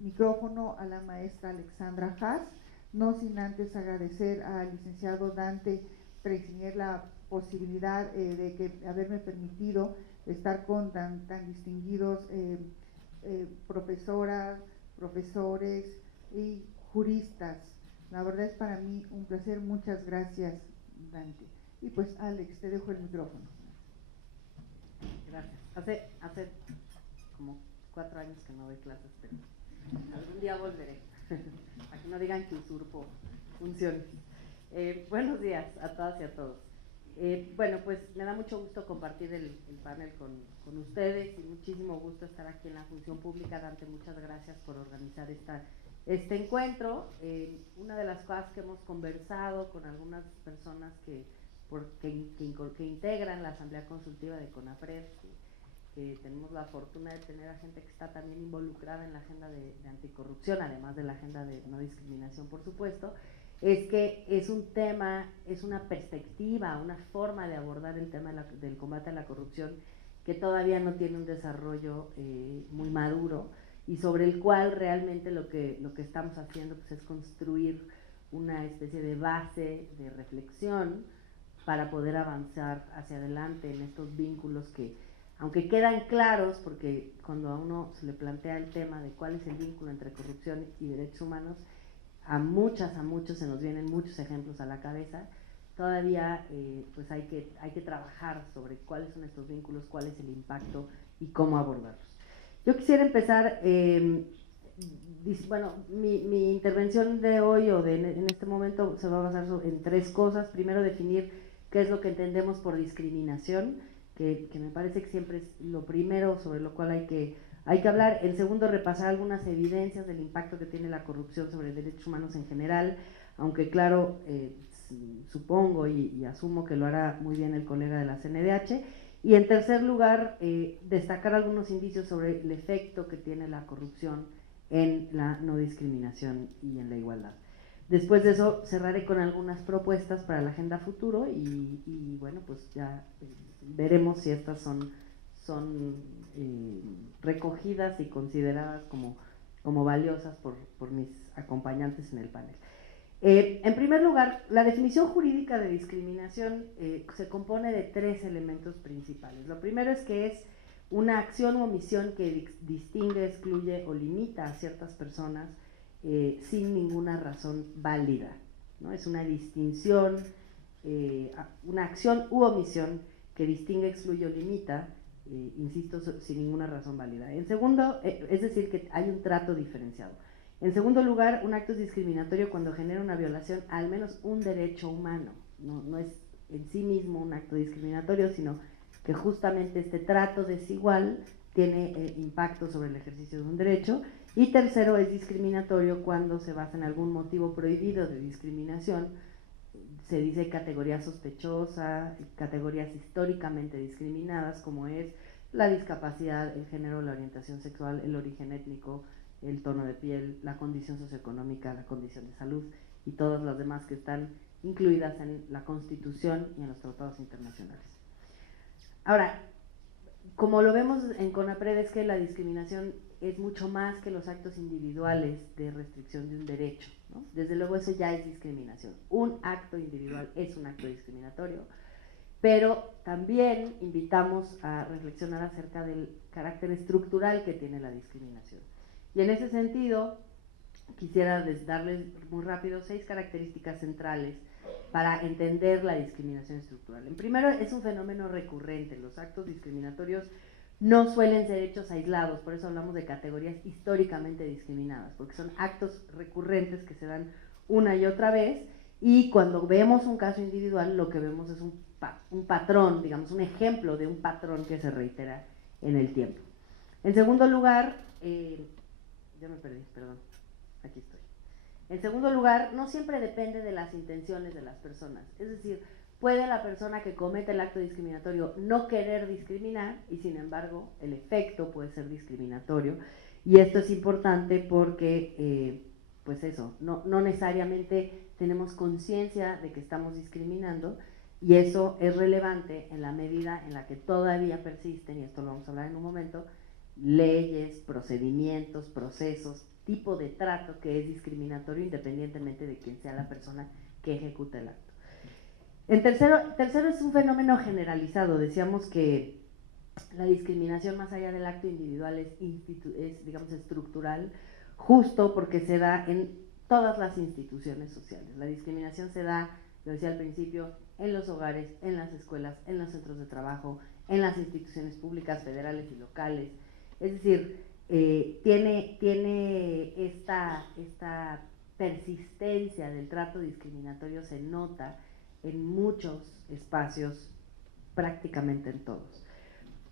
Micrófono a la maestra Alexandra Haas, no sin antes agradecer al licenciado Dante Freixiner la posibilidad de haberme permitido estar con tan distinguidos profesoras, profesores y juristas. La verdad es para mí un placer. Muchas gracias, Dante. Y pues, Alex, te dejo el micrófono. Gracias. Hace como 4 años que no doy clases, pero algún día volveré. Para que no digan que usurpo funciones. Buenos días a todas y a todos. Bueno, pues me da mucho gusto compartir el panel con ustedes y muchísimo gusto estar aquí en la función pública. Dante, muchas gracias por organizar este encuentro. Una de las cosas que hemos conversado con algunas personas que integran la Asamblea Consultiva de CONAPRED, que tenemos la fortuna de tener a gente que está también involucrada en la agenda de anticorrupción, además de la agenda de no discriminación, por supuesto, es que es un tema, es una perspectiva, una forma de abordar el tema del combate a la corrupción que todavía no tiene un desarrollo muy maduro y sobre el cual realmente lo que estamos haciendo pues, es construir una especie de base de reflexión para poder avanzar hacia adelante en estos vínculos que, aunque quedan claros, porque cuando a uno se le plantea el tema de cuál es el vínculo entre corrupción y derechos humanos, a muchos se nos vienen muchos ejemplos a la cabeza. Todavía pues hay que trabajar sobre cuáles son estos vínculos, cuál es el impacto y cómo abordarlos. Yo quisiera empezar, bueno, mi intervención de hoy o en este momento se va a basar en 3 cosas. Primero, definir qué es lo que entendemos por discriminación, que me parece que siempre es lo primero sobre lo cual hay que hablar. En segundo, repasar algunas evidencias del impacto que tiene la corrupción sobre derechos humanos en general, aunque claro, supongo y asumo que lo hará muy bien el colega de la CNDH. Y en tercer lugar, destacar algunos indicios sobre el efecto que tiene la corrupción en la no discriminación y en la igualdad. Después de eso cerraré con algunas propuestas para la agenda futuro y bueno, pues ya veremos si estas son recogidas y consideradas como valiosas por mis acompañantes en el panel. En primer lugar, la definición jurídica de discriminación se compone de 3 elementos principales. Lo primero es que es una acción u omisión que distingue, excluye o limita a ciertas personas sin ninguna razón válida, ¿no? Es una distinción, una acción u omisión que distingue, excluye o limita, insisto, sin ninguna razón válida. En segundo, es decir, que hay un trato diferenciado. En segundo lugar, un acto es discriminatorio cuando genera una violación a al menos un derecho humano. No es en sí mismo un acto discriminatorio, sino que justamente este trato desigual tiene impacto sobre el ejercicio de un derecho. Y tercero, es discriminatorio cuando se basa en algún motivo prohibido de discriminación. Se dice categoría sospechosa, categorías históricamente discriminadas, como es la discapacidad, el género, la orientación sexual, el origen étnico, el tono de piel, la condición socioeconómica, la condición de salud y todas las demás que están incluidas en la Constitución y en los tratados internacionales. Ahora, como lo vemos en CONAPRED, es que la discriminación es mucho más que los actos individuales de restricción de un derecho, ¿no? Desde luego eso ya es discriminación. Un acto individual es un acto discriminatorio, pero también invitamos a reflexionar acerca del carácter estructural que tiene la discriminación. Y en ese sentido, quisiera darles muy rápido 6 características centrales para entender la discriminación estructural. En primero, es un fenómeno recurrente. Los actos discriminatorios no suelen ser hechos aislados, por eso hablamos de categorías históricamente discriminadas, porque son actos recurrentes que se dan una y otra vez, y cuando vemos un caso individual, lo que vemos es un patrón, digamos, un ejemplo de un patrón que se reitera en el tiempo. En segundo lugar, ya me perdí, perdón, aquí estoy. En segundo lugar, no siempre depende de las intenciones de las personas, es decir, puede la persona que comete el acto discriminatorio no querer discriminar y sin embargo el efecto puede ser discriminatorio, y esto es importante porque pues eso, no necesariamente tenemos conciencia de que estamos discriminando, y eso es relevante en la medida en la que todavía persisten, y esto lo vamos a hablar en un momento, leyes, procedimientos, procesos, tipo de trato que es discriminatorio independientemente de quién sea la persona que ejecuta el acto. En tercero es un fenómeno generalizado. Decíamos que la discriminación más allá del acto individual es digamos, estructural, justo porque se da en todas las instituciones sociales. La discriminación se da, lo decía al principio, en los hogares, en las escuelas, en los centros de trabajo, en las instituciones públicas, federales y locales. Es decir, tiene esta persistencia del trato discriminatorio, se nota en muchos espacios, prácticamente en todos.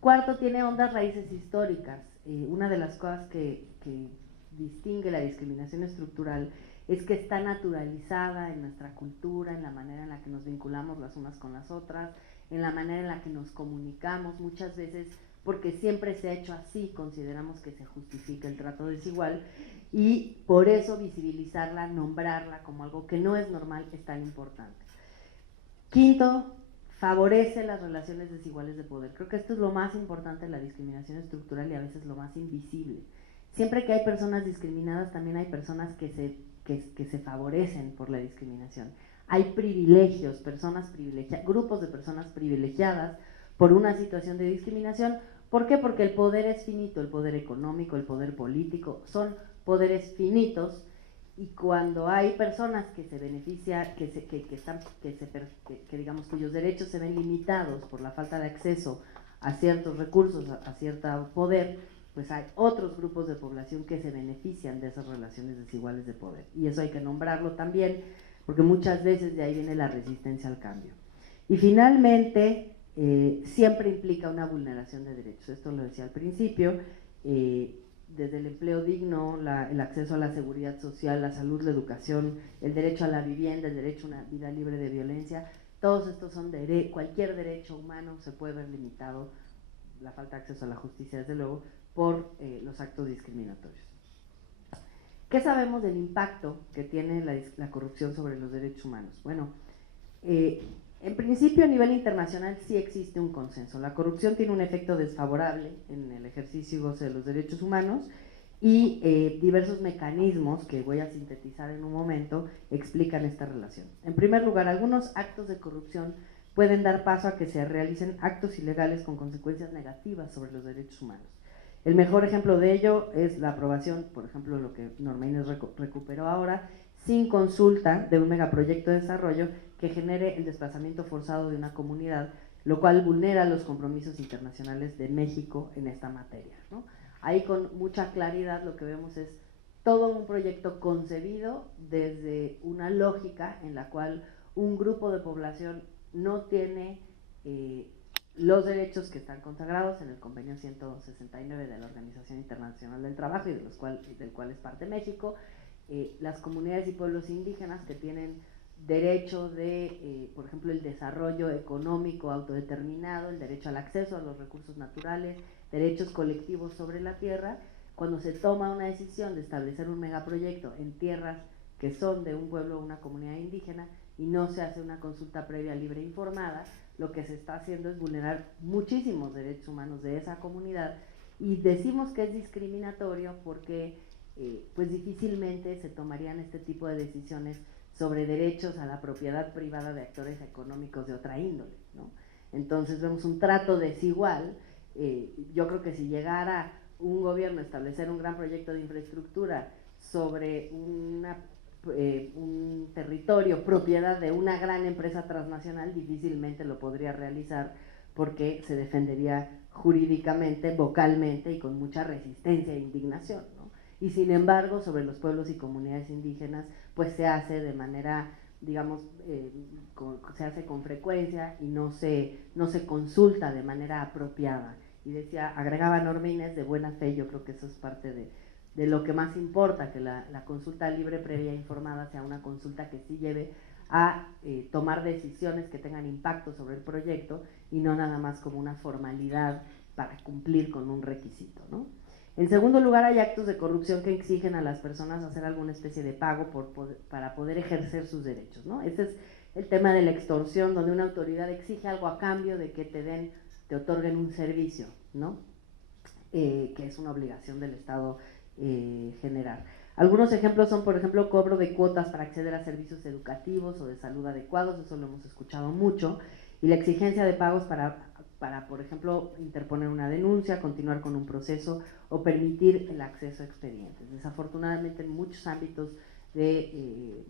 Cuarto, tiene hondas raíces históricas. Una de las cosas que distingue la discriminación estructural es que está naturalizada en nuestra cultura, en la manera en la que nos vinculamos las unas con las otras, en la manera en la que nos comunicamos, muchas veces porque siempre se ha hecho así, consideramos que se justifica el trato desigual, y por eso visibilizarla, nombrarla como algo que no es normal es tan importante. Quinto, favorece las relaciones desiguales de poder. Creo que esto es lo más importante de la discriminación estructural y a veces lo más invisible. Siempre que hay personas discriminadas, también hay personas que se favorecen por la discriminación. Hay privilegios, personas privilegiadas, grupos de personas privilegiadas por una situación de discriminación. ¿Por qué? Porque el poder es finito, el poder económico, el poder político, son poderes finitos, y cuando hay personas que se benefician, digamos, cuyos derechos se ven limitados por la falta de acceso a ciertos recursos, a cierto poder, pues hay otros grupos de población que se benefician de esas relaciones desiguales de poder. Y eso hay que nombrarlo también, porque muchas veces de ahí viene la resistencia al cambio. Y finalmente, siempre implica una vulneración de derechos. Esto lo decía al principio, desde el empleo digno, el acceso a la seguridad social, la salud, la educación, el derecho a la vivienda, el derecho a una vida libre de violencia. Todos estos son cualquier derecho humano se puede ver limitado, la falta de acceso a la justicia desde luego, por los actos discriminatorios. ¿Qué sabemos del impacto que tiene la corrupción sobre los derechos humanos? Bueno, en principio a nivel internacional sí existe un consenso. La corrupción tiene un efecto desfavorable en el ejercicio y goce de los derechos humanos, y diversos mecanismos que voy a sintetizar en un momento explican esta relación. En primer lugar, algunos actos de corrupción pueden dar paso a que se realicen actos ilegales con consecuencias negativas sobre los derechos humanos. El mejor ejemplo de ello es la aprobación, por ejemplo, lo que Norma Inés recuperó ahora, sin consulta, de un megaproyecto de desarrollo que genere el desplazamiento forzado de una comunidad, lo cual vulnera los compromisos internacionales de México en esta materia, ¿no? Ahí con mucha claridad lo que vemos es todo un proyecto concebido desde una lógica en la cual un grupo de población no tiene los derechos que están consagrados en el convenio 169 de la Organización Internacional del Trabajo y del cual es parte México, las comunidades y pueblos indígenas que tienen derecho de, por ejemplo, el desarrollo económico autodeterminado, el derecho al acceso a los recursos naturales, derechos colectivos sobre la tierra. Cuando se toma una decisión de establecer un megaproyecto en tierras que son de un pueblo o una comunidad indígena y no se hace una consulta previa, libre e informada, lo que se está haciendo es vulnerar muchísimos derechos humanos de esa comunidad, y decimos que es discriminatorio porque pues difícilmente se tomarían este tipo de decisiones sobre derechos a la propiedad privada de actores económicos de otra índole, ¿no? Entonces vemos un trato desigual. Yo creo que si llegara un gobierno a establecer un gran proyecto de infraestructura sobre un territorio propiedad de una gran empresa transnacional, difícilmente lo podría realizar porque se defendería jurídicamente, vocalmente y con mucha resistencia e indignación, ¿no? Y sin embargo, sobre los pueblos y comunidades indígenas, pues se hace de manera, digamos, se hace con frecuencia y no se consulta de manera apropiada. Y decía, agregaba Norma Inés, de buena fe. Yo creo que eso es parte de lo que más importa, que la consulta libre, previa e informada sea una consulta que sí lleve a tomar decisiones que tengan impacto sobre el proyecto y no nada más como una formalidad para cumplir con un requisito, ¿no? En segundo lugar, hay actos de corrupción que exigen a las personas hacer alguna especie de pago para poder ejercer sus derechos, ¿no? Este es el tema de la extorsión, donde una autoridad exige algo a cambio de que te otorguen un servicio, ¿no? Que es una obligación del Estado generar. Algunos ejemplos son, por ejemplo, cobro de cuotas para acceder a servicios educativos o de salud adecuados, eso lo hemos escuchado mucho, y la exigencia de pagos para, por ejemplo, interponer una denuncia, continuar con un proceso o permitir el acceso a expedientes. Desafortunadamente, en muchos ámbitos del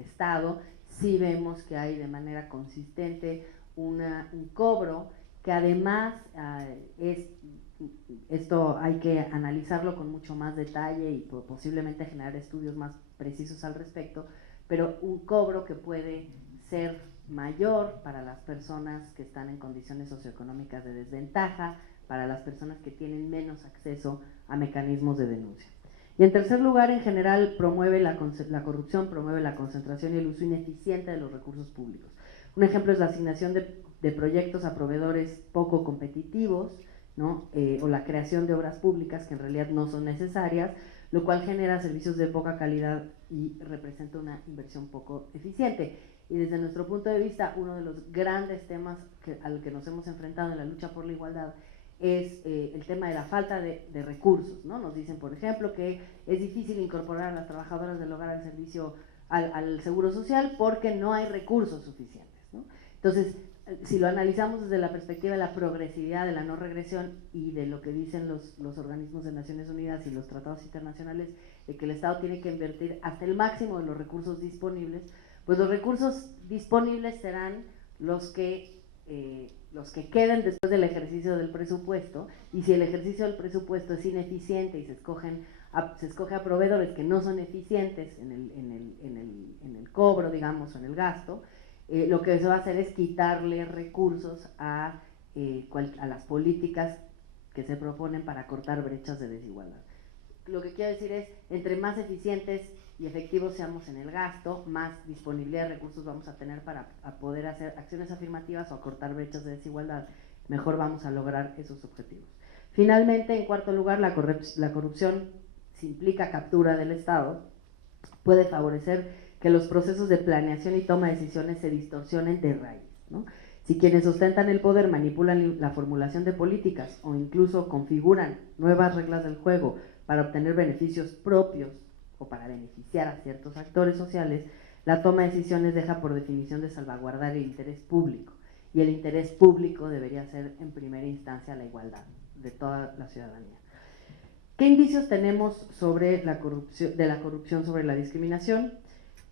Estado sí vemos que hay de manera consistente un cobro que además esto hay que analizarlo con mucho más detalle y posiblemente generar estudios más precisos al respecto, pero un cobro que puede ser mayor para las personas que están en condiciones socioeconómicas de desventaja, para las personas que tienen menos acceso a mecanismos de denuncia. Y en tercer lugar, en general, promueve la corrupción, promueve la concentración y el uso ineficiente de los recursos públicos. Un ejemplo es la asignación de proyectos a proveedores poco competitivos, ¿no? O la creación de obras públicas que en realidad no son necesarias, lo cual genera servicios de poca calidad y representa una inversión poco eficiente. Y desde nuestro punto de vista, uno de los grandes temas al que nos hemos enfrentado en la lucha por la igualdad es el tema de la falta de recursos, ¿no? Nos dicen, por ejemplo, que es difícil incorporar a las trabajadoras del hogar al servicio, al seguro social porque no hay recursos suficientes, ¿no? Entonces, si lo analizamos desde la perspectiva de la progresividad, de la no regresión y de lo que dicen los organismos de Naciones Unidas y los tratados internacionales, de que el Estado tiene que invertir hasta el máximo de los recursos disponibles, pues los recursos disponibles serán los que queden después del ejercicio del presupuesto, y si el ejercicio del presupuesto es ineficiente y se escoge a proveedores que no son eficientes en el cobro, digamos, o en el gasto, lo que se va a hacer es quitarle recursos a las políticas que se proponen para cortar brechas de desigualdad. Lo que quiero decir es, entre más eficientes y efectivos seamos en el gasto, más disponibilidad de recursos vamos a tener para poder hacer acciones afirmativas o acortar brechas de desigualdad, mejor vamos a lograr esos objetivos. Finalmente, en cuarto lugar, la corrupción, si implica captura del Estado, puede favorecer que los procesos de planeación y toma de decisiones se distorsionen de raíz, ¿no? Si quienes ostentan el poder manipulan la formulación de políticas o incluso configuran nuevas reglas del juego para obtener beneficios propios o para beneficiar a ciertos actores sociales, la toma de decisiones deja por definición de salvaguardar el interés público, y el interés público debería ser en primera instancia la igualdad de toda la ciudadanía. ¿Qué indicios tenemos sobre la corrupción sobre la discriminación?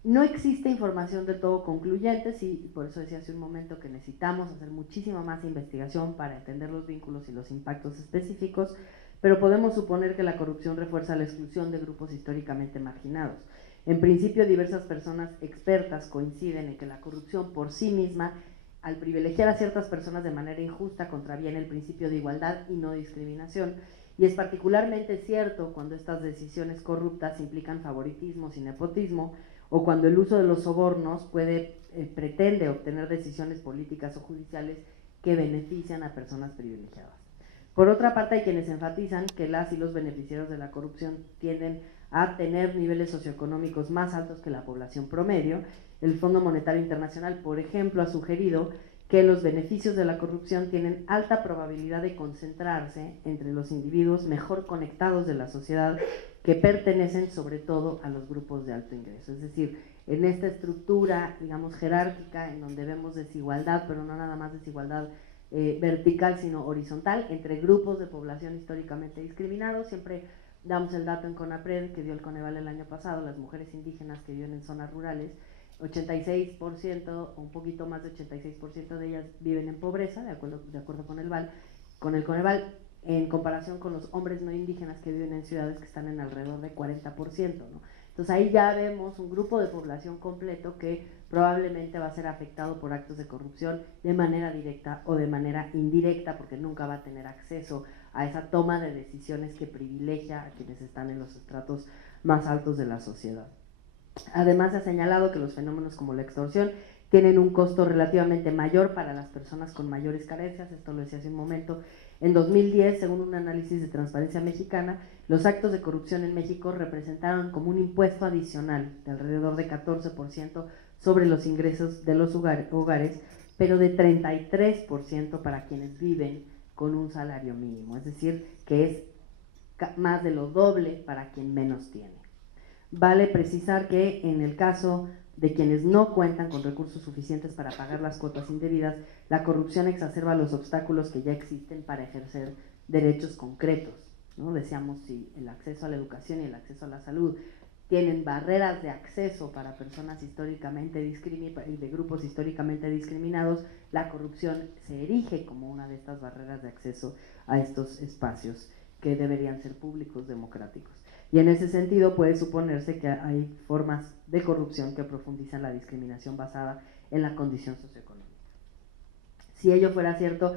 No existe información del todo concluyente, y por eso decía hace un momento que necesitamos hacer muchísima más investigación para entender los vínculos y los impactos específicos, pero podemos suponer que la corrupción refuerza la exclusión de grupos históricamente marginados. En principio, diversas personas expertas coinciden en que la corrupción por sí misma, al privilegiar a ciertas personas de manera injusta, contraviene el principio de igualdad y no discriminación, y es particularmente cierto cuando estas decisiones corruptas implican favoritismos y nepotismo, o cuando el uso de los sobornos pretende obtener decisiones políticas o judiciales que benefician a personas privilegiadas. Por otra parte, hay quienes enfatizan que las y los beneficiarios de la corrupción tienden a tener niveles socioeconómicos más altos que la población promedio. El Fondo Monetario Internacional, por ejemplo, ha sugerido que los beneficios de la corrupción tienen alta probabilidad de concentrarse entre los individuos mejor conectados de la sociedad, que pertenecen sobre todo a los grupos de alto ingreso. Es decir, en esta estructura, digamos, jerárquica, en donde vemos desigualdad, pero no nada más desigualdad vertical, sino horizontal, entre grupos de población históricamente discriminados. Siempre damos el dato en CONAPRED que dio el Coneval el año pasado: las mujeres indígenas que viven en zonas rurales, 86% o un poquito más de 86% de ellas viven en pobreza, de acuerdo con el Coneval, en comparación con los hombres no indígenas que viven en ciudades que están en alrededor de 40%, ¿no? Entonces ahí ya vemos un grupo de población completo que probablemente va a ser afectado por actos de corrupción de manera directa o de manera indirecta, porque nunca va a tener acceso a esa toma de decisiones que privilegia a quienes están en los estratos más altos de la sociedad. Además, se ha señalado que los fenómenos como la extorsión tienen un costo relativamente mayor para las personas con mayores carencias, esto lo decía hace un momento, En 2010, según un análisis de Transparencia Mexicana, los actos de corrupción en México representaron como un impuesto adicional de alrededor de 14% sobre los ingresos de los hogares, pero de 33% para quienes viven con un salario mínimo, es decir, que es más de lo doble para quien menos tiene. Vale precisar que en el caso de quienes no cuentan con recursos suficientes para pagar las cuotas indebidas, la corrupción exacerba los obstáculos que ya existen para ejercer derechos concretos, ¿no? Decíamos, si el acceso a la educación y el acceso a la salud tienen barreras de acceso para personas históricamente discriminadas y de grupos históricamente discriminados, la corrupción se erige como una de estas barreras de acceso a estos espacios que deberían ser públicos, democráticos. Y en ese sentido puede suponerse que hay formas de corrupción que profundizan la discriminación basada en la condición socioeconómica. Si ello fuera cierto,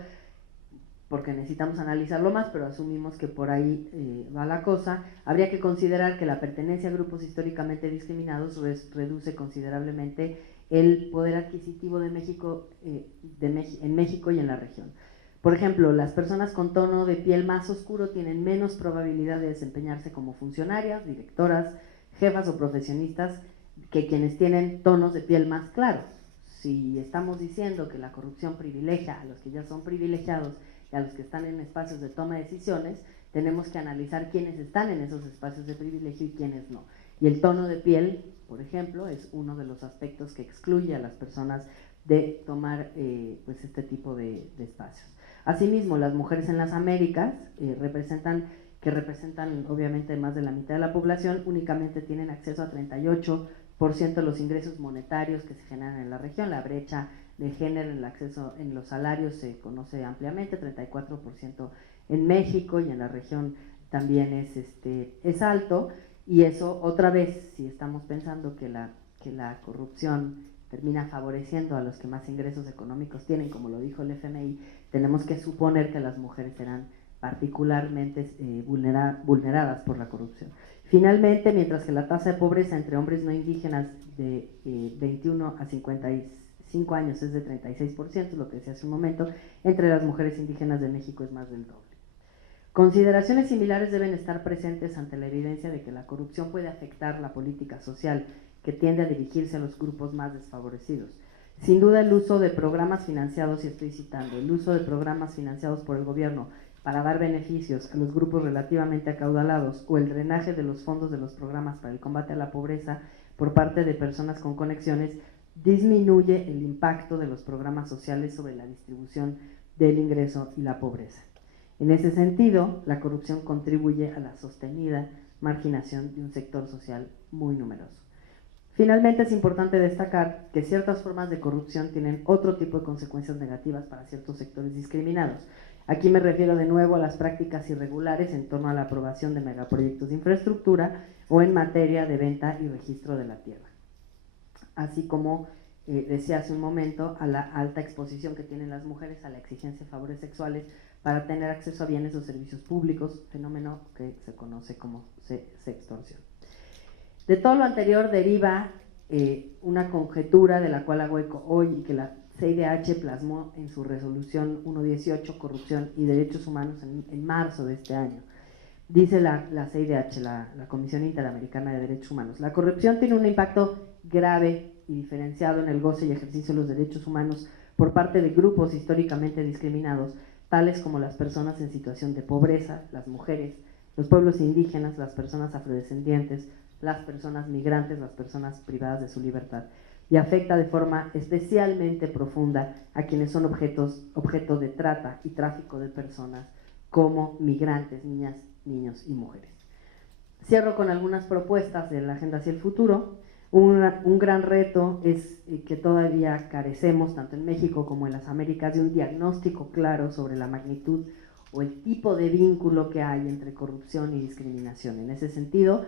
porque necesitamos analizarlo más, pero asumimos que por ahí va la cosa, habría que considerar que la pertenencia a grupos históricamente discriminados reduce considerablemente el poder adquisitivo de México, en México y en la región. Por ejemplo, las personas con tono de piel más oscuro tienen menos probabilidad de desempeñarse como funcionarias, directoras, jefas o profesionistas que quienes tienen tonos de piel más claros. Si estamos diciendo que la corrupción privilegia a los que ya son privilegiados y a los que están en espacios de toma de decisiones, tenemos que analizar quiénes están en esos espacios de privilegio y quiénes no. Y el tono de piel, por ejemplo, es uno de los aspectos que excluye a las personas de tomar pues este tipo de espacios. Asimismo, las mujeres en las Américas, que representan obviamente más de la mitad de la población, únicamente tienen acceso a 38% de los ingresos monetarios que se generan en la región. La brecha de género en el acceso en los salarios se conoce ampliamente, 34% en México, y en la región también es alto, y eso otra vez, si estamos pensando que la corrupción termina favoreciendo a los que más ingresos económicos tienen, como lo dijo el FMI, tenemos que suponer que las mujeres serán particularmente vulneradas por la corrupción. Finalmente, mientras que la tasa de pobreza entre hombres no indígenas de 21 a 55 años es de 36%, lo que decía hace un momento, entre las mujeres indígenas de México es más del doble. Consideraciones similares deben estar presentes ante la evidencia de que la corrupción puede afectar la política social, que tiende a dirigirse a los grupos más desfavorecidos. Sin duda, el uso de programas financiados, y estoy citando, el uso de programas financiados por el gobierno para dar beneficios a los grupos relativamente acaudalados, o el drenaje de los fondos de los programas para el combate a la pobreza por parte de personas con conexiones, disminuye el impacto de los programas sociales sobre la distribución del ingreso y la pobreza. En ese sentido, la corrupción contribuye a la sostenida marginación de un sector social muy numeroso. Finalmente, es importante destacar que ciertas formas de corrupción tienen otro tipo de consecuencias negativas para ciertos sectores discriminados. Aquí me refiero de nuevo a las prácticas irregulares en torno a la aprobación de megaproyectos de infraestructura o en materia de venta y registro de la tierra. Así como, decía hace un momento, a la alta exposición que tienen las mujeres a la exigencia de favores sexuales para tener acceso a bienes o servicios públicos, fenómeno que se conoce como sextorsión. De todo lo anterior deriva una conjetura de la cual hago eco hoy y que la CIDH plasmó en su resolución 118, Corrupción y Derechos Humanos, en marzo de este año. Dice la CIDH, la Comisión Interamericana de Derechos Humanos: la corrupción tiene un impacto grave y diferenciado en el goce y ejercicio de los derechos humanos por parte de grupos históricamente discriminados, tales como las personas en situación de pobreza, las mujeres, los pueblos indígenas, las personas afrodescendientes, las personas migrantes, las personas privadas de su libertad, y afecta de forma especialmente profunda a quienes son objeto de trata y tráfico de personas, como migrantes, niñas, niños y mujeres. Cierro con algunas propuestas de la Agenda hacia el Futuro. Un gran reto es que todavía carecemos, tanto en México como en las Américas, de un diagnóstico claro sobre la magnitud o el tipo de vínculo que hay entre corrupción y discriminación. En ese sentido,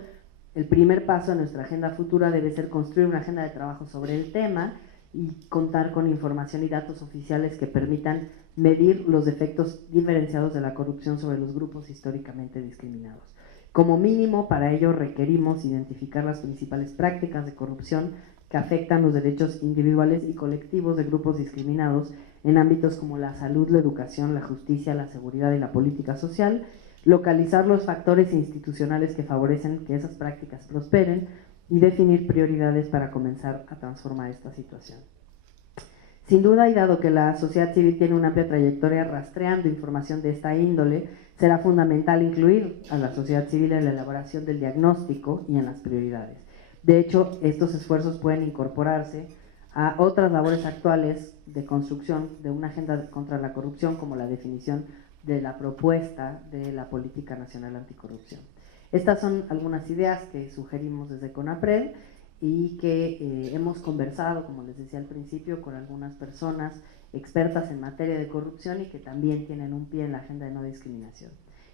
el primer paso en nuestra agenda futura debe ser construir una agenda de trabajo sobre el tema y contar con información y datos oficiales que permitan medir los efectos diferenciados de la corrupción sobre los grupos históricamente discriminados. Como mínimo, para ello requerimos identificar las principales prácticas de corrupción que afectan los derechos individuales y colectivos de grupos discriminados en ámbitos como la salud, la educación, la justicia, la seguridad y la política social, localizar los factores institucionales que favorecen que esas prácticas prosperen y definir prioridades para comenzar a transformar esta situación. Sin duda, y dado que la sociedad civil tiene una amplia trayectoria rastreando información de esta índole, será fundamental incluir a la sociedad civil en la elaboración del diagnóstico y en las prioridades. De hecho, estos esfuerzos pueden incorporarse a otras labores actuales de construcción de una agenda contra la corrupción, como la definición de la propuesta de la Política Nacional Anticorrupción. Estas son algunas ideas que sugerimos desde CONAPRED y que hemos conversado, como les decía al principio, con algunas personas expertas en materia de corrupción y que también tienen un pie en la agenda de no discriminación.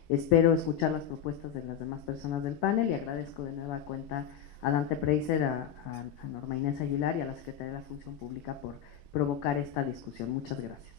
Espero escuchar las propuestas de las demás personas del panel y agradezco de nueva cuenta a Dante Preiser, a Norma Inés Aguilar y a la Secretaría de la Función Pública por provocar esta discusión. Muchas gracias.